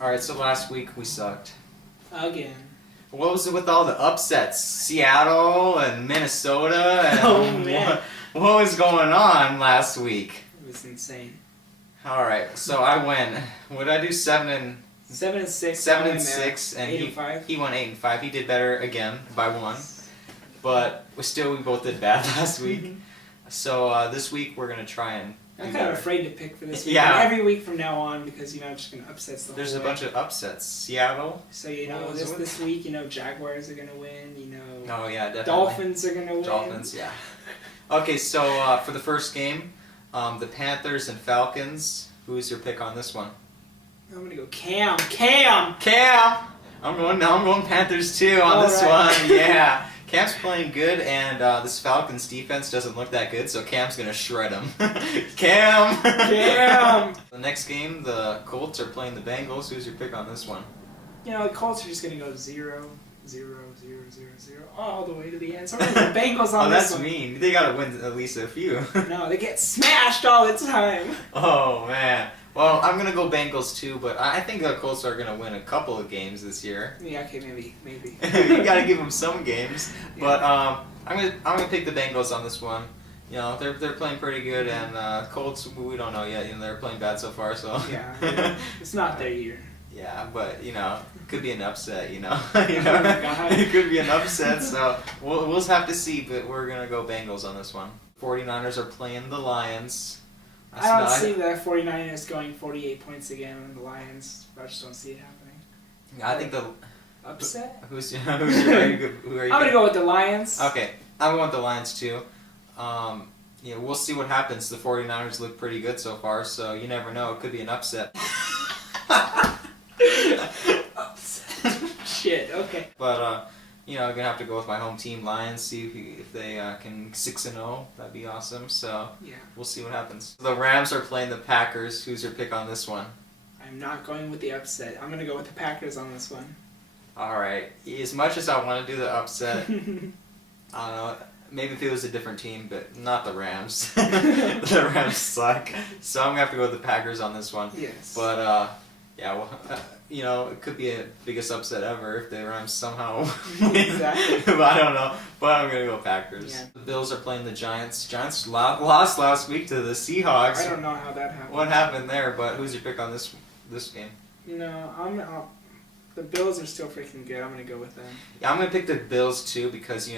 Alright, so last week we sucked. Again. What was it with all the upsets? Seattle and Minnesota and Oh, man. What was going on last week? It was insane. Alright, so I went. What did I do? 7 and 6. 7 and 6, and 8 and 5. he went 8 and 5. He did better again by 1, but we both did bad last week. So this week we're gonna try and. I'm kind of afraid to pick for this week. Yeah. Every week from now on, because I'm just gonna upset the There's whole a way. bunch of upsets. Seattle. So this week, Jaguars are gonna win. Oh yeah, definitely. Dolphins are gonna win. Dolphins, yeah. Okay, so for the first game, the Panthers and Falcons. Who's your pick on this one? I'm gonna go Cam. Cam. I'm going Panthers too on this one. Yeah. Cam's playing good, and this Falcons defense doesn't look that good, so Cam's gonna shred him. Cam. The next game, the Colts are playing the Bengals. Who's your pick on this one? The Colts are just gonna go 0, 0, 0, 0, 0 all the way to the end. So I'm gonna go Bengals on this one. Oh, that's mean. They gotta win at least a few. No, they get smashed all the time. Oh man. Well, I'm gonna go Bengals too, but I think the Colts are gonna win a couple of games this year. Yeah, okay, maybe. You gotta give them some games, Yeah. but I'm gonna pick the Bengals on this one. They're playing pretty good, and Colts we don't know yet. They're playing bad so far, so Yeah, it's not their year. Yeah, but it could be an upset. Oh my God. It could be an upset. So we'll have to see, but we're gonna go Bengals on this one. 49ers are playing the Lions. I don't see the 49ers going 48 points again on the Lions. I just don't see it happening. I think the upset. Who are you? I'm gonna go with the Lions. Okay, I want the Lions too. We'll see what happens. The 49ers look pretty good so far, so you never know. It could be an upset. Upset. Shit. Okay. But I'm gonna have to go with my home team, Lions. See if they can 6-0. That'd be awesome. So yeah, we'll see what happens. The Rams are playing the Packers. Who's your pick on this one? I'm not going with the upset. I'm gonna go with the Packers on this one. All right. As much as I want to do the upset, I don't know. Maybe if it was a different team, but not the Rams. The Rams suck. So I'm gonna have to go with the Packers on this one. Yes. But it could be a biggest upset ever if the Rams somehow win. Exactly. But I don't know. But I'm gonna go Packers. Yeah. The Bills are playing the Giants. Giants lost last week to the Seahawks. I don't know how that happened. What happened there? But who's your pick on this game? The Bills are still freaking good. I'm gonna go with them. Yeah, I'm gonna pick the Bills too because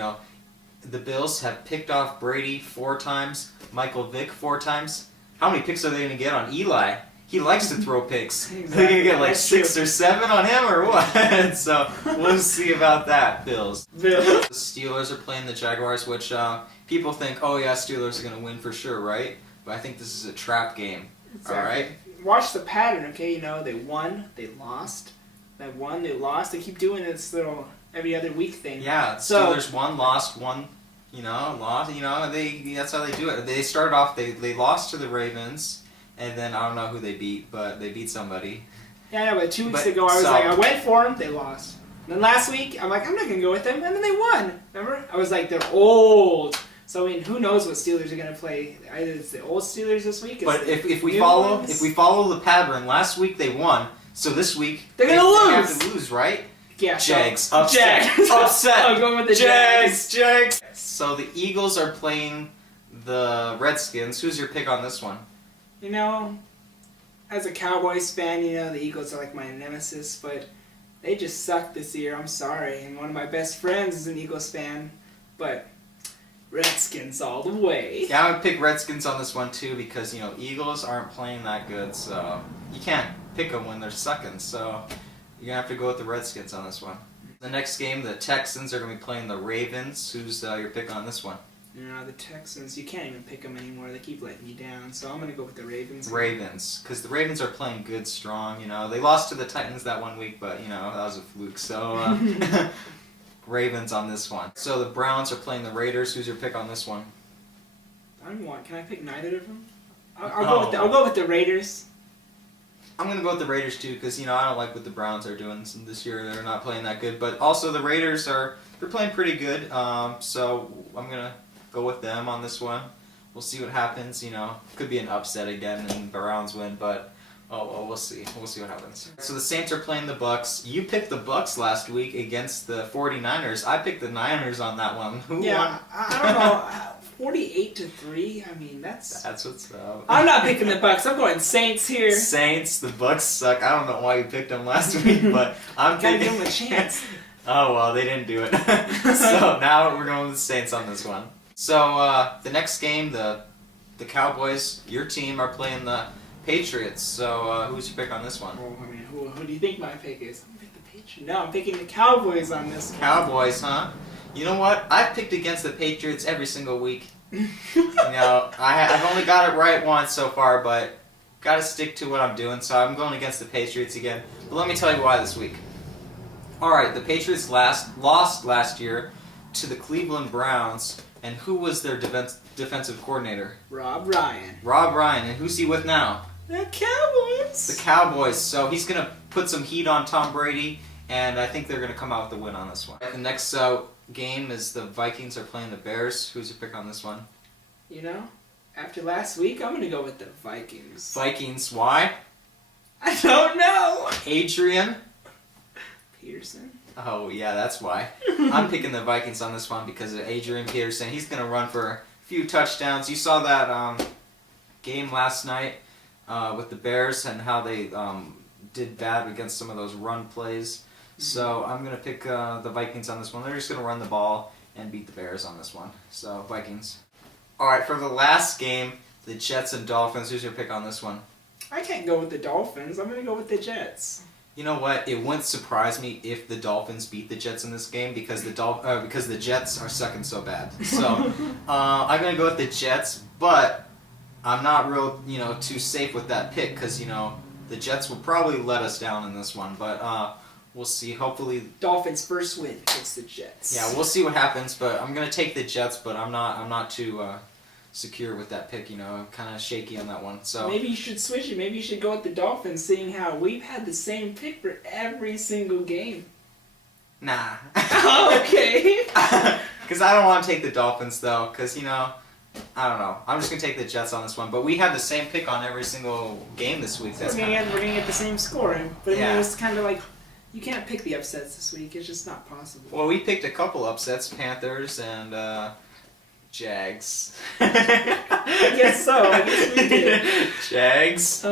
the Bills have picked off Brady 4 times, Michael Vick 4 times. How many picks are they going to get on Eli? He likes to throw picks. Exactly. They're going to get like That's 6 true. or 7 on him or what? So we'll see about that, Bills. The Steelers are playing the Jaguars, which people think, oh yeah, Steelers are going to win for sure, right? But I think this is a trap game. Exactly. All right? Watch the pattern, okay? They won, they lost. They won, they lost. They keep doing this little every other week thing. Yeah, Steelers won, lost, won. Lost. That's how they do it. They started off. They lost to the Ravens, and then I don't know who they beat, but they beat somebody. Yeah, I know. But 2 weeks ago, I went for them. They lost. And then last week, I'm like, I'm not gonna go with them, and then they won. Remember? I was like, they're old. So who knows what Steelers are gonna play? Either it's the old Steelers this week. But if we follow the pattern, last week they won. So this week they're gonna lose. They lose. have to lose, right? Yeah. Jags. Upset. I'm going with the Jags. So the Eagles are playing the Redskins. Who's your pick on this one? As a Cowboys fan, the Eagles are like my nemesis, but they just suck this year. I'm sorry. And one of my best friends is an Eagles fan, but Redskins all the way. Yeah, I would pick Redskins on this one too because Eagles aren't playing that good, so you can't pick them when they're sucking. So you're gonna have to go with the Redskins on this one. The next game, the Texans are gonna be playing the Ravens. Who's your pick on this one? The Texans, you can't even pick them anymore. They keep letting you down. So I'm going to go with the Ravens. Ravens, because the Ravens are playing good, strong. They lost to the Titans that one week, but that was a fluke. So Ravens on this one. So the Browns are playing the Raiders. Who's your pick on this one? Can I pick neither of them? I'll go with the Raiders. I'm going to go with the Raiders too, because I don't like what the Browns are doing this year. They're not playing that good, but also the Raiders they're playing pretty good. So I'm going to go with them on this one. We'll see what happens. Could be an upset again and the Browns win, but Oh, well, we'll see. We'll see what happens. So the Saints are playing the Bucks. You picked the Bucks last week against the 49ers. I picked the Niners on that one. Who won? I don't know. 48-3. I mean, that's what's up. I'm not picking the Bucks. I'm going Saints here. Saints. The Bucks suck. I don't know why you picked them last week, but I'm Gotta picking. give them a chance. Oh well, they didn't do it. So now we're going with the Saints on this one. So the next game, the Cowboys, your team, are playing the Patriots. So who's your pick on this one? Well, I mean, who do you think my pick is? I'm picking the Patriots. No, I'm picking the Cowboys on this one. Cowboys, huh? You know what? I've picked against the Patriots every single week. You know, I've only got it right once so far, but got to stick to what I'm doing. So I'm going against the Patriots again. But let me tell you why this week. All right, the Patriots lost last year to the Cleveland Browns, and who was their defensive coordinator? Rob Ryan. Rob Ryan, and who's he with now? The Cowboys. The Cowboys. So he's going to put some heat on Tom Brady, and I think they're going to come out with the win on this one. The next game is the Vikings are playing the Bears. Who's your pick on this one? You know, after last week, I'm going to go with the Vikings. Vikings, why? I don't know. Adrian Peterson. Oh, yeah, that's why. I'm picking the Vikings on this one because of Adrian Peterson. He's going to run for a few touchdowns. You saw that game last night with the Bears and how they did bad against some of those run plays. So I'm going to pick the Vikings on this one. They're just going to run the ball and beat the Bears on this one. So, Vikings. All right, for the last game, the Jets and Dolphins. Who's your pick on this one? I can't go with the Dolphins. I'm going to go with the Jets. You know what? It wouldn't surprise me if the Dolphins beat the Jets in this game because the Jets are sucking so bad. So I'm gonna go with the Jets, but I'm not real too safe with that pick because the Jets will probably let us down in this one. But we'll see. Hopefully, Dolphins' first win against the Jets. Yeah, we'll see what happens. But I'm gonna take the Jets, but I'm not too secure with that pick. I'm kind of shaky on that one. So maybe you should switch it. Maybe you should go with the Dolphins, seeing how we've had the same pick for every single game. Nah. Okay. Because I don't want to take the Dolphins though. Because I don't know. I'm just gonna take the Jets on this one. But we had the same pick on every single game this week. We're gonna get the same score. But yeah. It's kind of like you can't pick the upsets this week. It's just not possible. Well, we picked a couple upsets: Panthers and. Jags. I guess so. I guess we did. Jags.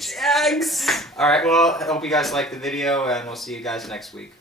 Jags. Alright, well, I hope you guys liked the video, and we'll see you guys next week.